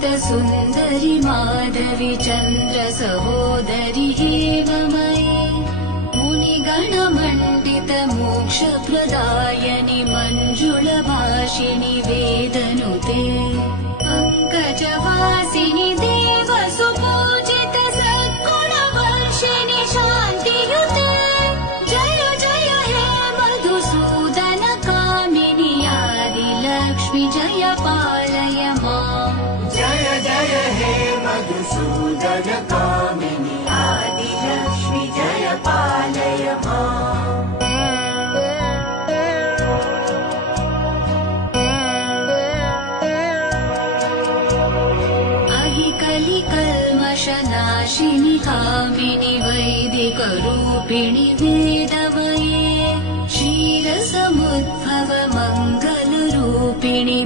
सुन्दरि माधवी चन्द्र सहोदरि हेममयी मुनिगणमण्डित मोक्षप्रदायनि मञ्जुलभाषिणि वेदनुते पङ्कजवासिनि देवसुपूजित सद्गुणवर्षिणि शान्तियुते जय जय हे मधुसूदन कामिनि आदिलक्ष्मि जय पालय माम् जय जय हे मधुसूदन कामिनि आदिलक्ष्मि जय पालय माम् कलिकल्मषनाशिनि कामिनि वैदिकरूपिणि वेदमये क्षीरसमुद्भव मङ्गलरूपिणि